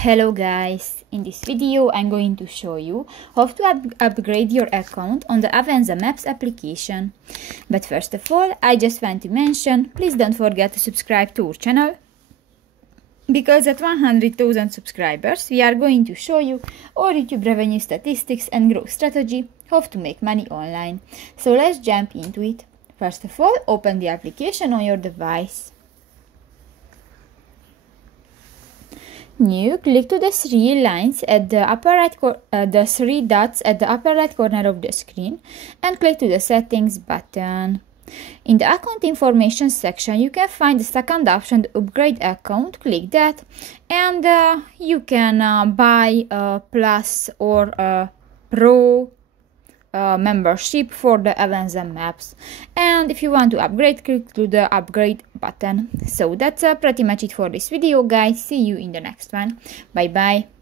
Hello guys, in this video I'm going to show you how to upgrade your account on the Avenza Maps application. But first of all, I just want to mention, please don't forget to subscribe to our channel, because at 100,000 subscribers we are going to show you our YouTube revenue statistics and growth strategy, how to make money online. So let's jump into it. First of all, open the application on your device. New, click to the three lines at the upper right the three dots at the upper right corner of the screen and click to the settings button. In the account information section you can find the second option, the upgrade account. Click that and you can buy a plus or a pro membership for the Avenza Maps, and if you want to upgrade, click to the upgrade button. So that's pretty much it for this video, guys. See you in the next one. Bye bye.